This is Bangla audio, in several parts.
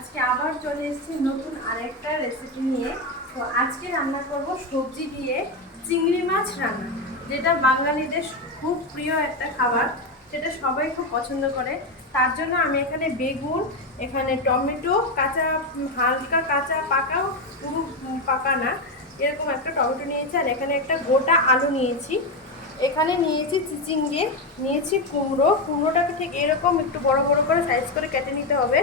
আজকে আবার চলে এসেছি নতুন আরেকটা রেসিপি নিয়ে। তো আজকে রান্না করব সবজি দিয়ে চিংড়ি মাছ রান্না, যেটা বাঙালিদের খুব প্রিয় একটা খাবার, সেটা সবাই খুব পছন্দ করে। তার জন্য আমি এখানে বেগুন, এখানে টমেটো কাঁচা, হালকা কাঁচা পাকা, পুরো পাকা না, এরকম একটা টমেটো নিয়েছি। আর এখানে একটা গোটা আলু নিয়েছি। এখানে নিয়েছি চিচিঙ্গে, নিয়েছি কুমড়োটাকে ঠিক এরকম একটু বড় বড় করে সাইজ করে কেটে নিতে হবে।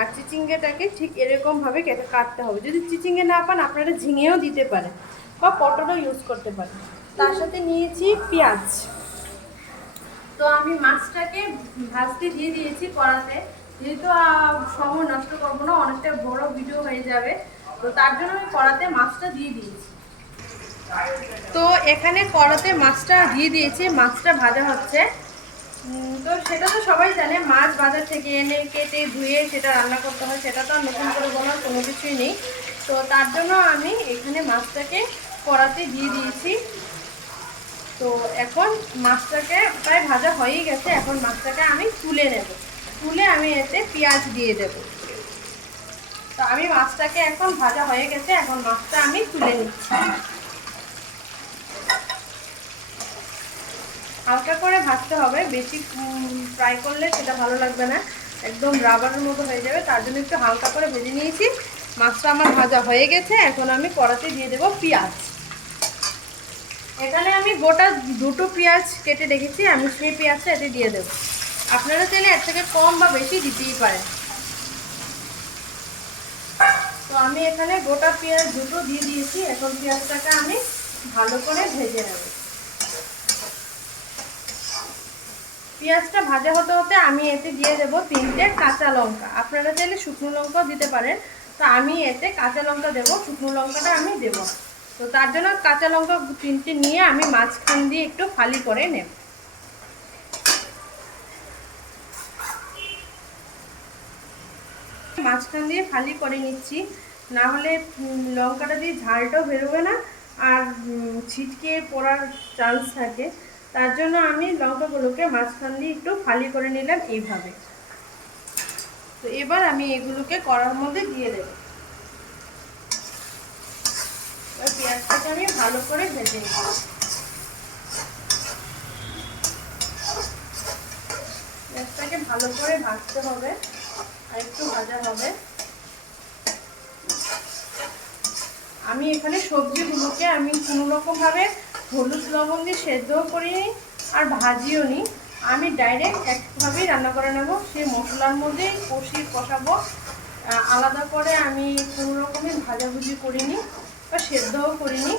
আর চিচিঙ্গেটাকে ঠিক এরকমভাবে কেটে কাটতে হবে। যদি চিচিঙ্গে না পান আপনারা ঝিঙেও দিতে পারেন বা পটলও ইউজ করতে পারেন। তার সাথে নিয়েছি পেঁয়াজ। তো আমি মাছটাকে ভাজতে দিয়ে দিয়েছি কড়াতে, যেহেতু সময় নষ্ট করবো না, অনেকটা বড় ভিডিও হয়ে যাবে, তো তার জন্য আমি কড়াতে মাছটা দিয়ে দিয়েছি। তো এখানে কড়াতে মাছটা দিয়ে দিয়েছি, মাছটা ভাজা হচ্ছে। তো সেটা তো সবাই জানে, মাছ বাজার থেকে এনে কেটে ধুয়ে সেটা রান্না করতে হয়, সেটা তো আর নতুন করে বলার কোনো কিছুই নেই। তো তার জন্য আমি এখানে মাছটাকে কড়াতে দিয়ে দিয়েছি। তো এখন মাছটাকে প্রায় ভাজা হয়েই গেছে, এখন মাছটাকে আমি তুলে নেব। তুলে আমি এতে পেঁয়াজ দিয়ে দেব। তো আমি মাছটাকে এখন ভাজা হয়ে গেছে, এখন মাছটা আমি তুলে নিচ্ছি। হালকা করে ভাজতে হবে, বেশি ফ্রাই করলে সেটা ভালো লাগবে না, একদম রাবারের মতো হয়ে যাবে। তার জন্য একটু হালকা করে ভেজে নিয়েছি। মাছটা আমার ভাজা হয়ে গেছে, এখন আমি কড়াতে দিয়ে দেবো পেঁয়াজ। এখানে আমি গোটা দুটো পেঁয়াজ কেটে রেখেছি, আমি সেই পেঁয়াজটা এতে দিয়ে দেবো। আপনারা চাইলে এর থেকে কম বা বেশি দিতেই পারেন। তো আমি এখানে গোটা পেঁয়াজ দুটো দিয়ে দিয়েছি, এখন পেঁয়াজটাকে আমি ভালো করে ভেজে নেব। পেঁয়াজটা ভাজা হতে হতে আমি এতে দিয়ে দেবো 3টে কাঁচা লঙ্কা। আপনারা চাইলে শুকনো লঙ্কাও দিতে পারেন, তো আমি এতে কাঁচা লঙ্কা দেবো, শুকনো লঙ্কাটা আমি দেবো। তো তার জন্য কাঁচা লঙ্কা 3টে নিয়ে আমি মাঝখান দিয়ে একটু ফালি করে নেব। মাঝখান দিয়ে ফালি করে নিচ্ছি, না হলে লঙ্কাটা দিয়ে ঝালটাও বেরোবে না, আর ছিটকে পড়ার চান্স থাকে। তার জন্য আমি লঙ্কাগুলোকে মাঝখান দিয়ে একটু ফালি করে নিলাম এইভাবে। তো এবার আমি এগুলোকে কড়ার মধ্যে দিয়ে দেব। পেঁয়াজটাকে আমি ভালো করে ভেজে নেব। পেঁয়াজটাকে ভালো করে ভাজতে হবে, আর একটু ভাজা হবে। আমি এখানে সবজিগুলোকে আমি কোনো রকমভাবে হলুদ লবণ দিয়ে সেদ্ধও করিনি আর ভাজিও নি, আমি ডাইরেক্ট একভাবেই রান্না করে নেব। সেই মশলার মধ্যে কষাবো, আলাদা করে আমি কোনো রকমের ভাজাভুজি করিনি বা সেদ্ধও করিনি,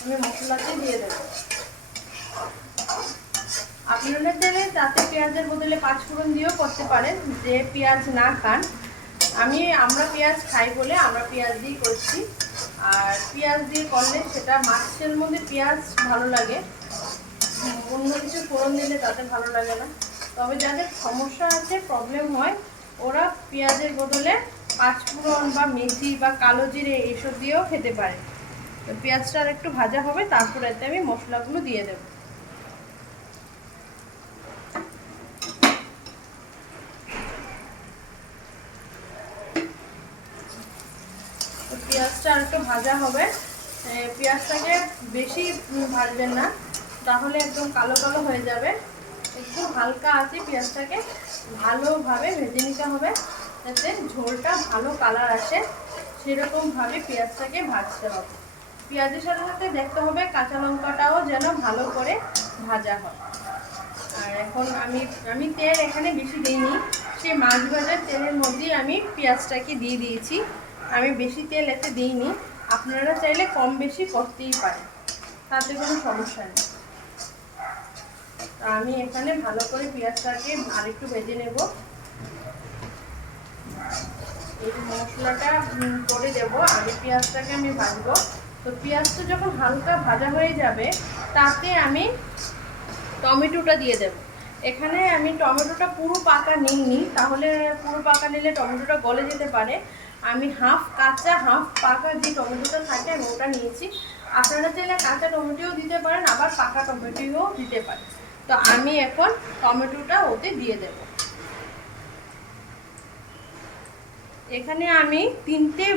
আমি মশলাতে দিয়ে দেবো। আপনারা চাইলে তাতে পেঁয়াজের বদলে পাঁচফোড়ন দিয়েও করতে পারেন, যে পেঁয়াজ না খান। আমরা পেঁয়াজ খাই বলে আমরা পেঁয়াজ দিয়ে করছি। আর পেঁয়াজ দিয়ে করলে সেটা মাছের মধ্যে পেঁয়াজ ভালো লাগে, অন্য কিছু ফোড়ন দিলে তাতে ভালো লাগে না। তবে যাদের সমস্যা আছে, প্রবলেম হয়, ওরা পেঁয়াজের বদলে পাঁচফোড়ন বা মেথি বা কালো জিরে এইসব দিয়েও খেতে পারে। তো পেঁয়াজটা আর একটু ভাজা হবে, তারপর এতে আমি মশলাগুলো দিয়ে দেবো। পেঁয়াজটা আর একটু ভাজা হবে, পেঁয়াজটাকে বেশি ভাজবেন না, তাহলে একদম কালো কালো হয়ে যাবে। একটু হালকা আছে পেঁয়াজটাকে ভালোভাবে ভেজে নিতে হবে, যাতে ঝোলটা ভালো কালার আসে, সেরকমভাবে পেঁয়াজটাকে ভাজতে হবে। পেঁয়াজের সাথে সাথে দেখতে হবে কাঁচা লঙ্কাটাও যেন ভালো করে ভাজা হয়। আর এখন আমি তেল এখানে বেশি দিইনি, সেই মাছ ভাজার তেলের মধ্যেই আমি পেঁয়াজটাকে দিয়ে দিয়েছি। আমি বেশি তেল এতে দিইনি, আপনারা চাইলে কম বেশি করতেই পারেন, তাতে কোনো সমস্যা নেই। আমি এখানে ভালো করে পেঁয়াজটাকে আরেকটু ভেজে নেব। এই মশলাটা করে দেবো, আগে পেঁয়াজটাকে আমি ভাজবো। তো পেঁয়াজটা যখন হালকা ভাজা হয়ে যাবে, তাতে আমি টমেটোটা দিয়ে দেব। এখানে আমি টমেটোটা পুরো পাকা নিইনি, তাহলে পুরো পাকা নিলে টমেটোটা গলে যেতে পারে। আমি হাফ কাঁচা হাফ পাকা যে টমেটোটা থাকে আমি ওটা নিয়েছি। আপনারা চাইলে কাঁচা টমেটোও দিতে পারেন, আবার পাকা টমেটোও দিতে পারেন। তো আমি এখন টমেটোটা ওতে দিয়ে দেব। এখানে আমি 3টে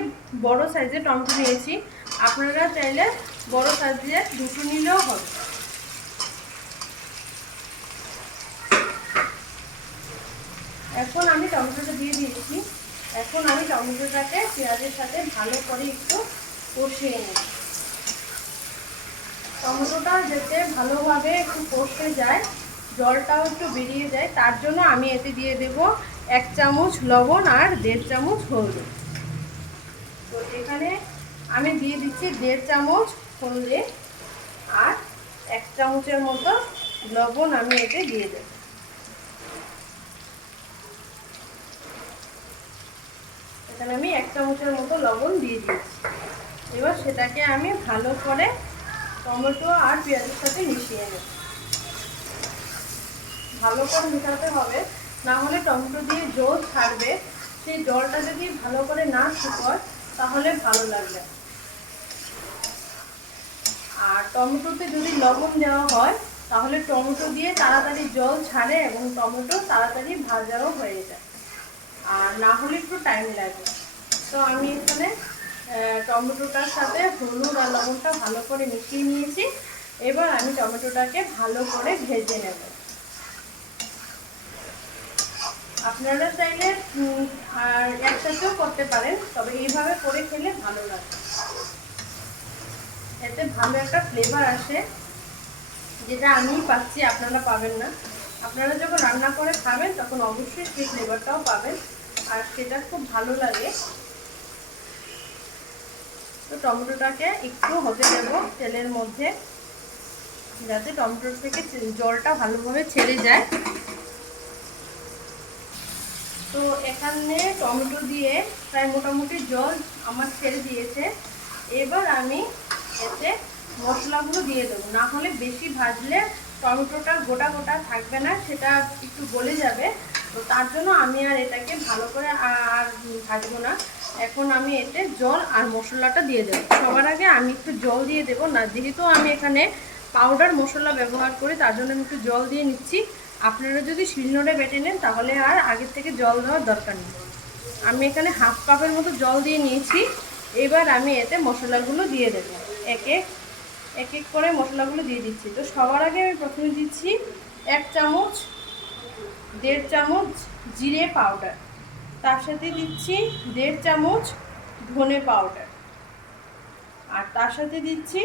বড় সাইজের টমেটো নিয়েছি, আপনারা চাইলে বড় সাইজের 2টো নিলেও হবে। এখন আমি টমেটোটা দিয়ে দিয়েছি। এখন আমি টমেটোটাকে পেঁয়াজের সাথে ভালো করে একটু কষিয়ে নিই। টমেটোটা যাতে ভালোভাবে একটু কষে যায়, জলটাও একটু বেরিয়ে যায়, তার জন্য আমি এতে দিয়ে দেব 1 চামচ লবণ আর 1.5 চামচ হলুদ। তো এখানে আমি দিয়ে দিচ্ছি 1.5 চামচ হলদে আর 1 চামচের মতো লবণ আমি এতে দিয়ে দেব। এখানে আমি 1 চামচের মতো লবণ দিয়ে দিয়েছি। এবার সেটাকে আমি ভালো করে টমেটো আর পেঁয়াজের সাথে মিশিয়ে নেব। ভালো করে মেশাতে হবে, না হলে টমেটো দিয়ে জল ছাড়বে, সেই জলটা যদি ভালো করে না শুকোয় তাহলে ভালো লাগবে। আর টমেটোতে যদি লবণ দেওয়া হয় তাহলে টমেটো দিয়ে তাড়াতাড়ি জল ছাড়ে এবং টমেটো তাড়াতাড়ি ভাজাও হয়ে যায়, আর না হলে একটু টাইম লাগে। তো আমি এখানে টমেটোটার সাথে হলুদ আর লবণটা ভালো করে মিশিয়ে নিয়েছি। এবার আমি টমেটোটাকে ভালো করে ভেজে নেব। আপনারা চাইলে আর একসাথেও করতে পারেন, তবে এইভাবে করে খেলে ভালো লাগে, এতে ভালো একটা ফ্লেভার আসে, যেটা আমি পাচ্ছি আপনারা পাবেন না। আপনারা যখন রান্না করে খাবেন তখন অবশ্যই সেই ফ্লেভারটাও পাবেন, আর সেটা খুব ভালো লাগে। তো টমেটোটাকে একটু হতে দেব তেলের মধ্যে, যাতে টমেটোর থেকে জলটা ভালোভাবে ছেড়ে যায়। তো এখানে টমেটো দিয়ে প্রায় মোটামুটি জল আমার ছেড়ে দিয়েছে। এবার আমি এতে মশলাগুলো দিয়ে দেবো, না হলে বেশি ভাজলে টমেটোটা গোটা গোটা থাকবে না, সেটা একটু গলে যাবে। তো তার জন্য আমি আর এটাকে ভালো করে আর ভাজবো না। এখন আমি এতে জল আর মশলাটা দিয়ে দেবো। সবার আগে আমি একটু জল দিয়ে দেবো, না যেহেতু আমি এখানে পাউডার মশলা ব্যবহার করি তার জন্য আমি একটু জল দিয়ে নিচ্ছি। আপনারা যদি শিলনোড়ায় বেটে নেন তাহলে আর আগের থেকে জল দেওয়ার দরকার নেই। আমি এখানে 1/2 কাপের মতো জল দিয়ে নিয়েছি। এবার আমি এতে মশলাগুলো দিয়ে দেবো, এক এক করে মশলাগুলো দিয়ে দিচ্ছি। তো সবার আগে আমি প্রথমে দিচ্ছি 1 চামচ 1.5 চামচ জিরে পাউডার, তার সাথে দিচ্ছি 1.5 চামচ ধনে পাউডার, আর তার সাথে দিচ্ছি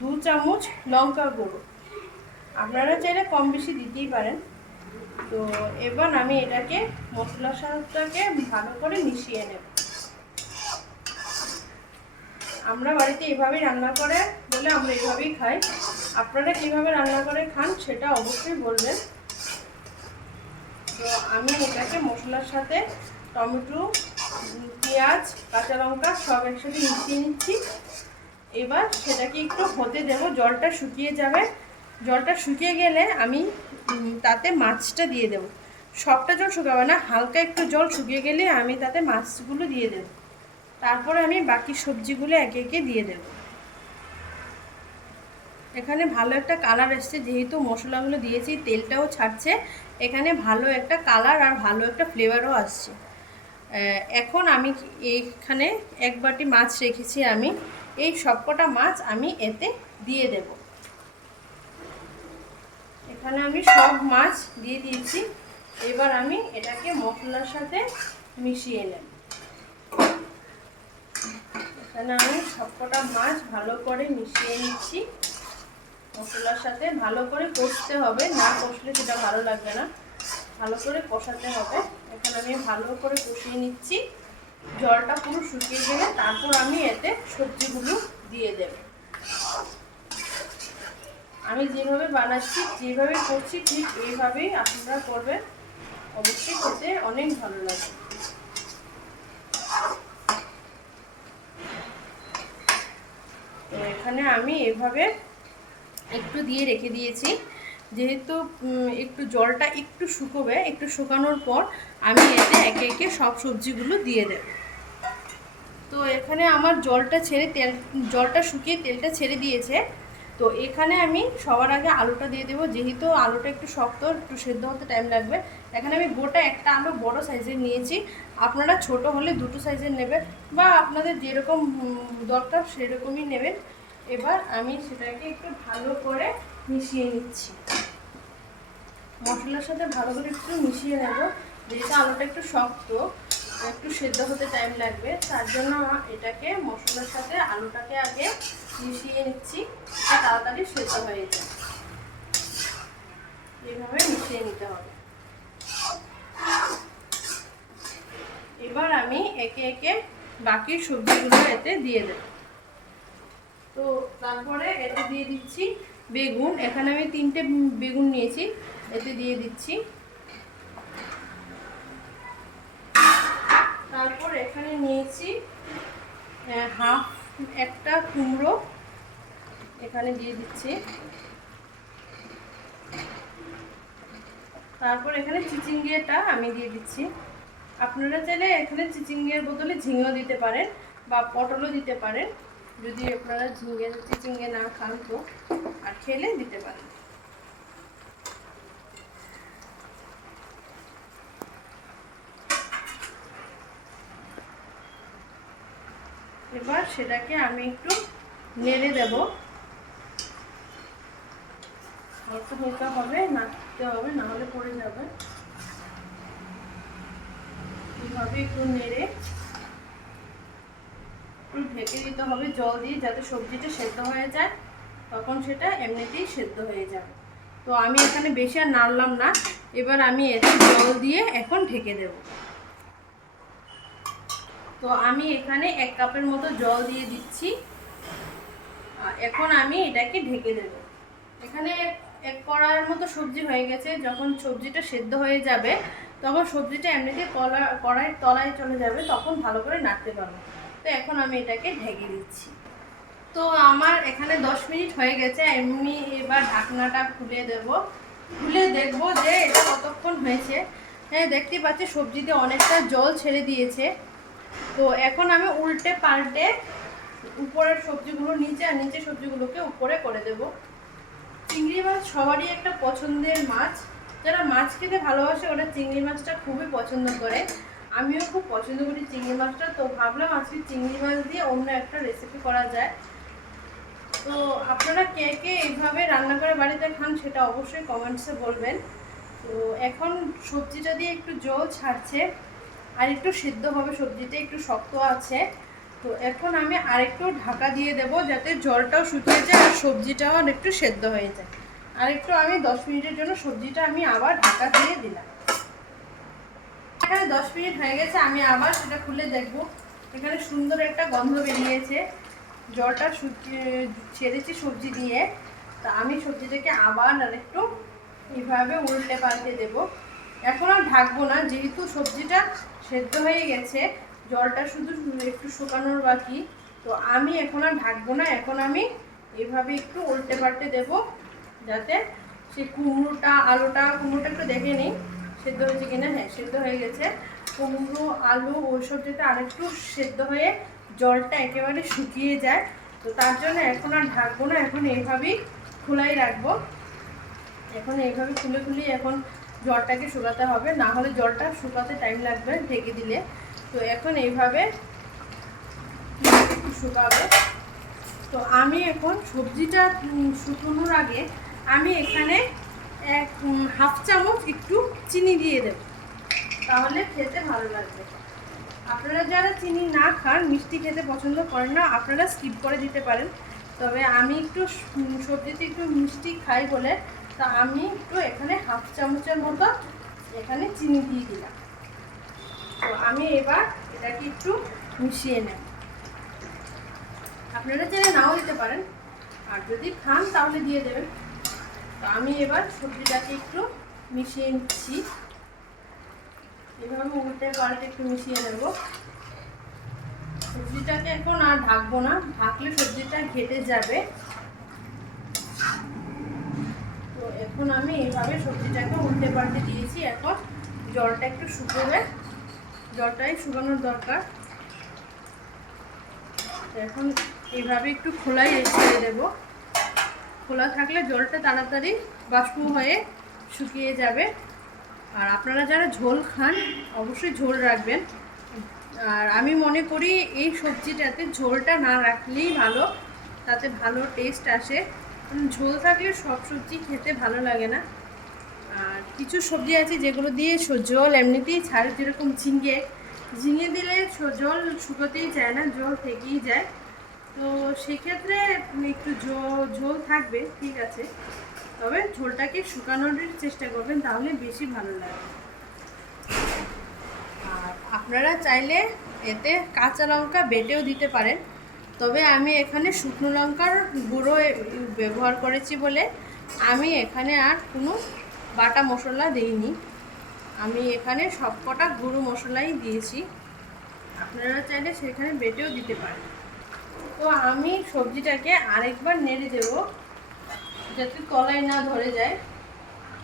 2 চামচ লঙ্কা গুঁড়ো। আপনারা চাইলে কম বেশি দিতেই পারেন। তো এবার আমি এটাকে মশলার সাথে ভালো করে মিশিয়ে নেব। আমরা বাড়িতে এভাবেই রান্না করে বলে আমরা এভাবেই খাই। আপনারা কীভাবে রান্না করে খান সেটা অবশ্যই বলবেন। তো আমি এটাকে মশলার সাথে টমেটো, পেঁয়াজ, কাঁচা লঙ্কা সব একসাথে মিশিয়ে নিচ্ছি। এবার সেটাকে একটু হতে দেব, জলটা শুকিয়ে যাবে। জলটা শুকিয়ে গেলে আমি তাতে মাছটা দিয়ে দেব। সবটা জল শুকাবে না, হালকা একটু জল শুকিয়ে গেলে আমি তাতে মাছগুলো দিয়ে দেব। তারপরে আমি বাকি সবজিগুলো একে একে দিয়ে দেব। এখানে ভালো একটা কালার এসছে, যেহেতু মশলাগুলো দিয়েছি, তেলটাও ছাড়ছে, এখানে ভালো একটা কালার আর ভালো একটা ফ্লেভারও আসছে। এখন আমি এখানে 1 বাটি মাছ রেখেছি, আমি এই সবকটা মাছ আমি এতে দিয়ে দেব। এখানে আমি সব মাছ দিয়ে দিয়েছি। এবার আমি এটাকে মশলার সাথে মিশিয়ে নেব। এখানে আমি সবকটা মাছ ভালো করে মিশিয়ে নিচ্ছি। মশলার সাথে ভালো করে কষতে হবে, না কষলে সেটা ভালো লাগবে না, ভালো করে কষাতে হবে। এখন আমি ভালো করে কষিয়ে নিচ্ছি। জলটা পুরো শুকিয়ে গেলে তারপর আমি এতে সবজিগুলো দিয়ে দেব। আমি যেভাবে বানাচ্ছি, যেভাবে করছি, ঠিক এইভাবেই আপনারা করবেন, অবশ্যই খেতে অনেক ভালো লাগে। তো এখানে আমি এভাবে একটু দিয়ে রেখে দিয়েছি, যেহেতু একটু জলটা একটু শুকোবে, একটু শুকানোর পর আমি এতে একে একে সব সবজিগুলো দিয়ে দেব। তো এখানে আমার জলটা শুকিয়ে তেলটা ছেড়ে দিয়েছে। তো এখানে আমি সবার আগে আলুটা দিয়ে দেবো, যেহেতু আলুটা একটু শক্ত, একটু সেদ্ধ হতে টাইম লাগবে। এখানে আমি গোটা একটা আলু বড় সাইজের নিয়েছি, আপনারা ছোট হলে দুটো সাইজের নেবেন বা আপনাদের যেরকম দরকার সেরকমই নেবেন। এবার আমি সেটাকে একটু ভালো করে মিশিয়ে নিচ্ছি, মশলার সাথে ভালো করে একটু মিশিয়ে নেব। যেহেতু আলুটা একটু শক্ত, একটু সেদ্ধ হতে টাইম লাগবে, তার জন্য এটাকে মশলার সাথে আলুটাকে আগে মিশিয়ে নিচ্ছি, তাড়াতাড়ি সেদ্ধ হয়ে যায়। এইভাবে মিশিয়ে নিতে হবে। এবার আমি একে একে বাকি সবজিগুলো এতে দিয়ে দেব। তো তারপরে এতে দিয়ে দিচ্ছি বেগুন। এখানে আমি 3টে বেগুন নিয়েছি, এতে দিয়ে দিচ্ছি। তারপর এখানে নিয়েছি হাফ একটা কুমড়ো, এখানে দিয়ে দিচ্ছি। তারপর এখানে চিচিঙ্গাটা আমি দিয়ে দিচ্ছি। আপনারা চাইলে এখানে চিচিঙ্গার বদলে ঝিঙেও দিতে পারেন বা পটলও দিতে পারেন, যদি আপনারা চিচিঙ্গে না খান তো, আর খেলে দিতে পারেন। এবার সেটাকে আমি একটু নেড়ে দেব, হালকা হালকা হবে, নাড়তে হবে, না হলে পড়ে যাবে। এইভাবে একটু নেড়ে একটু ঢেকে দিতে হবে জল দিয়ে, যাতে সবজিটা সেদ্ধ হয়ে যায়, তখন সেটা এমনিতেই সেদ্ধ হয়ে যাবে। তো আমি এখানে বেশি আর নাড়লাম না, এবার আমি এতে জল দিয়ে এখন ঢেকে দেব। তো আমি এখানে 1 কাপের মতো জল দিয়ে দিচ্ছি। এখন আমি এটাকে ঢেকে দেব। এখানে 1 কড়াইয়ের মতো সবজি হয়ে গেছে। যখন সবজিটা সেদ্ধ হয়ে যাবে তখন সবজিটা এমনিতে কড়াইয়ের তলায় চলে যাবে, তখন ভালো করে নাড়তে পারবো। তো এখন আমি এটাকে ঢেকে দিচ্ছি। তো আমার এখানে 10 মিনিট হয়ে গেছে। আমি এবার ঢাকনাটা খুলে দেব, খুলে দেখব যে এটা কতক্ষণ হয়েছে। হ্যাঁ, দেখতে পাচ্ছি সবজিতে অনেকটা জল ছেড়ে দিয়েছে। তো এখন আমি উল্টে পাল্টে উপরের সবজিগুলো নিচে আর নিচে সবজিগুলোকে উপরে করে দেব। চিংড়ি মাছ সবারই একটা পছন্দের মাছ, যারা মাছ খেতে ভালোবাসে ওরা চিংড়ি মাছটা খুবই পছন্দ করে। আমিও খুব পছন্দ করি চিংড়ি মাছটা। তো ভাবলাম আজকে চিংড়ি মাছ দিয়ে অন্য একটা রেসিপি করা যায়। তো আপনারা কে কে এইভাবে রান্না করে বাড়িতে খান সেটা অবশ্যই কমেন্টসে বলবেন। তো এখন সবজিটা দিয়ে একটু জল ছাড়ছে, আর একটু সিদ্ধ হবে, সবজিটা একটু শক্ত আছে। তো এখন আমি আরেকটু ঢাকা দিয়ে দেব, যাতে জলটাও শুকিয়ে যায় আর সবজিটাও একটু সেদ্ধ হয়ে যায়। আর একটু আমি 10 মিনিটের জন্য সবজিটা আমি আবার ঢাকা দিয়ে দিলাম। এখানে 10 মিনিট হয়ে গেছে, আমি আবার সেটা খুলে দেখব। এখানে সুন্দর একটা গন্ধ বেরিয়েছে, জলটা ছেড়েছি সবজি দিয়ে। তা আমি সবজিটাকে আবার আরেকটু এইভাবে উল্টে পাল্টে দেব। এখন আর ঢাকবো না, যেহেতু সবজিটা সেদ্ধ হয়ে গেছে, জলটা শুধু একটু শুকানোর বাকি। তো আমি এখন আর ঢাকবো না, এখন আমি এইভাবে একটু উল্টে পাল্টে দেব, যাতে সেই কুমড়োটা একটু দেখে নিই সেদ্ধ হয়েছে কিনা। হ্যাঁ, সেদ্ধ হয়ে গেছে। কুমড়ো আলু ওইসব যাতে আরেকটু সেদ্ধ হয়ে জলটা একেবারে শুকিয়ে যায়। তো তার জন্য এখন আর ঢাকবো না, এখন এইভাবেই খোলাই রাখবো। এখন এইভাবে খুলে এখন জলটাকে শুকাতে হবে, না হলে জলটা শুকাতে টাইম লাগবে ঢেকে দিলে। তো এখন এইভাবে একটু শুকাবে। তো আমি এখন সবজিটা শুকোনোর আগে আমি এখানে হাফ চামচ একটু চিনি দিয়ে দেব, তাহলে খেতে ভালো লাগবে। আপনারা যারা চিনি না খান, মিষ্টি খেতে পছন্দ করেন না, আপনারা স্কিপ করে দিতে পারেন। তবে আমি একটু সবজিতে একটু মিষ্টি খাই বলে, তা আমি একটু এখানে হাফ চামচের মতো এখানে চিনি দিয়ে দিলাম। তো আমি এবার এটাকে একটু মিশিয়ে নেব। আপনারা চাইলে নাও দিতে পারেন, আর যদি খান তাহলে দিয়ে দেবেন। তো আমি এবার সবজিটাকে একটু মিশিয়ে নিচ্ছি, এভাবে উল্টে পাল্টে একটু মিশিয়ে নেব। সবজিটাকে এখন আর ঢাকবো না, ঢাকলে সবজিটা ঘেটে যাবে। তো এখন আমি এইভাবে সবজিটাকে উল্টে পাল্টে দিয়েছি। এখন জলটা একটু শুকোবে, জলটাই শুকানোর দরকার। এখন এইভাবে একটু খোলাই ছেড়ে দেবো। খোলা থাকলে জলটা তাড়াতাড়ি বাষ্প হয়ে শুকিয়ে যাবে। আর আপনারা যারা ঝোল খান অবশ্যই ঝোল রাখবেন। আর আমি মনে করি এই সবজিটাতে ঝোলটা না রাখলেই ভালো, তাতে ভালো টেস্ট আসে। ঝোল থাকলে সব সবজি খেতে ভালো লাগে না। আর কিছু সবজি আছে যেগুলো দিয়ে জল এমনিতেই ছাড়ে, যেরকম ঝিঙে দিলে জল শুকোতেই যায় না, জল থেকেই যায়। তো সেক্ষেত্রে একটু ঝোল থাকবে, ঠিক আছে, তবে ঝোলটাকে শুকানোর চেষ্টা করবেন, তাহলে বেশি ভালো লাগবে। আর আপনারা চাইলে এতে কাঁচা লঙ্কা বেটেও দিতে পারেন, তবে আমি এখানে শুকনো লঙ্কার গুঁড়ো ব্যবহার করেছি বলে আমি এখানে আর কোনো বাটা মশলা দিইনি। আমি এখানে সবকটা গুঁড়ো মশলাই দিয়েছি, আপনারা চাইলে সেখানে বেটেও দিতে পারেন। তো আমি সবজিটাকে আরেকবার নেড়ে দেব, যাতে তলায় না ধরে যায়।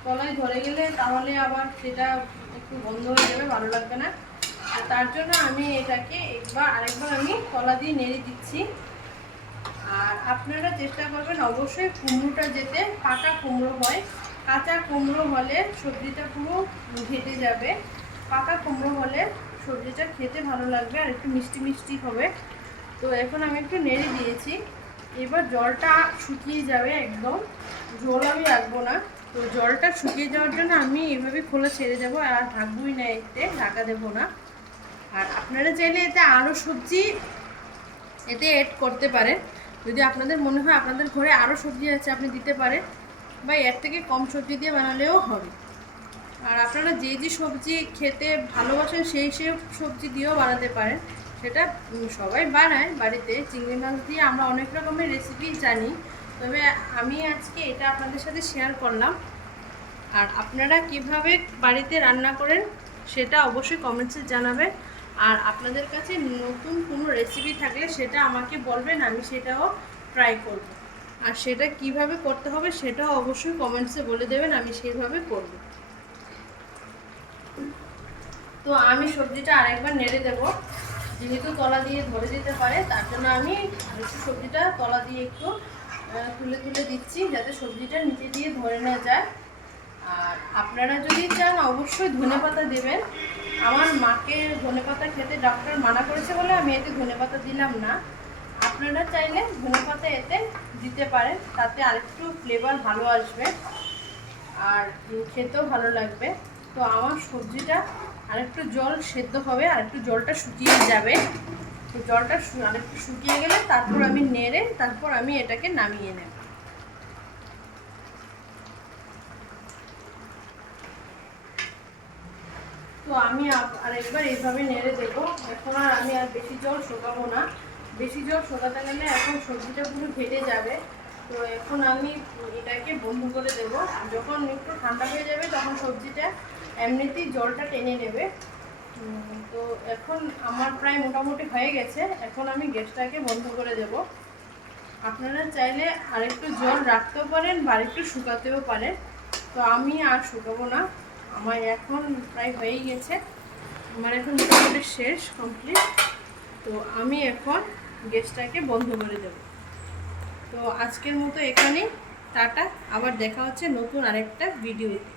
তলায় ধরে গেলে তাহলে আবার সেটা একটু বন্ধ হয়ে যাবে, ভালো লাগবে না। আর তার জন্য আমি এটাকে আরেকবার আমি তলা দিয়ে নেড়ে দিচ্ছি। আর আপনারা চেষ্টা করবেন অবশ্যই কুমড়োটা যাতে পাকা কুমড়ো হয়। কাঁচা কুমড়ো হলে সবজিটা পুরো ঘেটে যাবে, পাকা কুমড়ো হলে সবজিটা খেতে ভালো লাগবে আর একটু মিষ্টি মিষ্টি হবে। তো এখন আমি একটু নেড়ে দিয়েছি, এবার জলটা শুকিয়ে যাবে, একদম ঝোল আমি রাখবো না। তো জলটা শুকিয়ে যাওয়ার জন্য আমি এভাবে খোলা ছেড়ে দেবো, আর ঢাকবই না, এতে ঢাকা দেবো না। আর আপনারা চাইলে এতে আরও সবজি অ্যাড করতে পারেন, যদি আপনাদের মনে হয় আপনাদের ঘরে আরও সবজি আছে আপনি দিতে পারেন, বা এর থেকে কম সবজি দিয়ে বানালেও হবে। আর আপনারা যে যে সবজি খেতে ভালোবাসেন সেই সবজি দিয়েও বানাতে পারেন, সেটা সবাই বানায় বাড়িতে। চিংড়ি মাছ দিয়ে আমরা অনেক রকমের রেসিপি জানি, তবে আমি আজকে এটা আপনাদের সাথে শেয়ার করলাম। আর আপনারা কিভাবে বাড়িতে রান্না করেন সেটা অবশ্যই কমেন্টসে জানাবেন। আর আপনাদের কাছে নতুন কোনো রেসিপি থাকলে সেটা আমাকে বলবেন, আমি সেটাও ট্রাই করব। আর সেটা কিভাবে করতে হবে সেটাও অবশ্যই কমেন্টসে বলে দেবেন, আমি সেইভাবে করব। তো আমি সবজিটা আরেকবার নেড়ে দেব, যেহেতু তলা দিয়ে ধরে দিতে পারে, তার জন্য আমি একটু সবজিটা তলা দিয়ে একটু তুলে তুলে দিচ্ছি, যাতে সবজিটা নিচে দিয়ে ধরে না যায়। আর আপনারা যদি চান অবশ্যই ধনেপাতা দেবেন। আমার মাকে ধনেপাতা খেতে ডক্টর মানা করেছে বলে আমি এতে ধনেপাতা দিলাম না। আপনারা চাইলে ধনেপাতা এতে দিতে পারেন, তাতে আরেকটু ফ্লেভার ভালো আসবে আর খেতেও ভালো লাগবে। তো আমার সবজিটা আরেকটু জল সেদ্ধ হবে, আরেকটু জলটা শুকিয়ে যাবে। তো জলটা আরেকটু শুকিয়ে গেলে তারপর আমি নেড়ে তারপর আমি এটাকে নামিয়ে নেব। তো আমি আরেকবার এইভাবে নেড়ে দেবো। এখন আর আমি বেশি জল শোকাবো না, বেশি জল শোকাতে গেলে এখন সবজিটা পুরো ঘেটে যাবে। তো এখন আমি এটাকে বন্ধ করে দেবো। যখন একটু ঠান্ডা হয়ে যাবে তখন সবজিটা এমনিতেই জলটা টেনে নেবে। তো এখন আমার প্রায় মোটামুটি হয়ে গেছে, এখন আমি গ্যাসটাকে বন্ধ করে দেব। আপনারা চাইলে আরেকটু জল রাখতেও পারেন বা আরেকটু শুকাতেও পারেন। তো আমি আর শুকাবো না, আমার এখন প্রায় হয়েই গেছে, আমার এখন মোটামুটি শেষ, কমপ্লিট। তো আমি এখন গ্যাসটাকে বন্ধ করে দেব। তো আজকের মতো এখানেই টাটা, আবার দেখা হচ্ছে নতুন আরেকটা ভিডিওতে।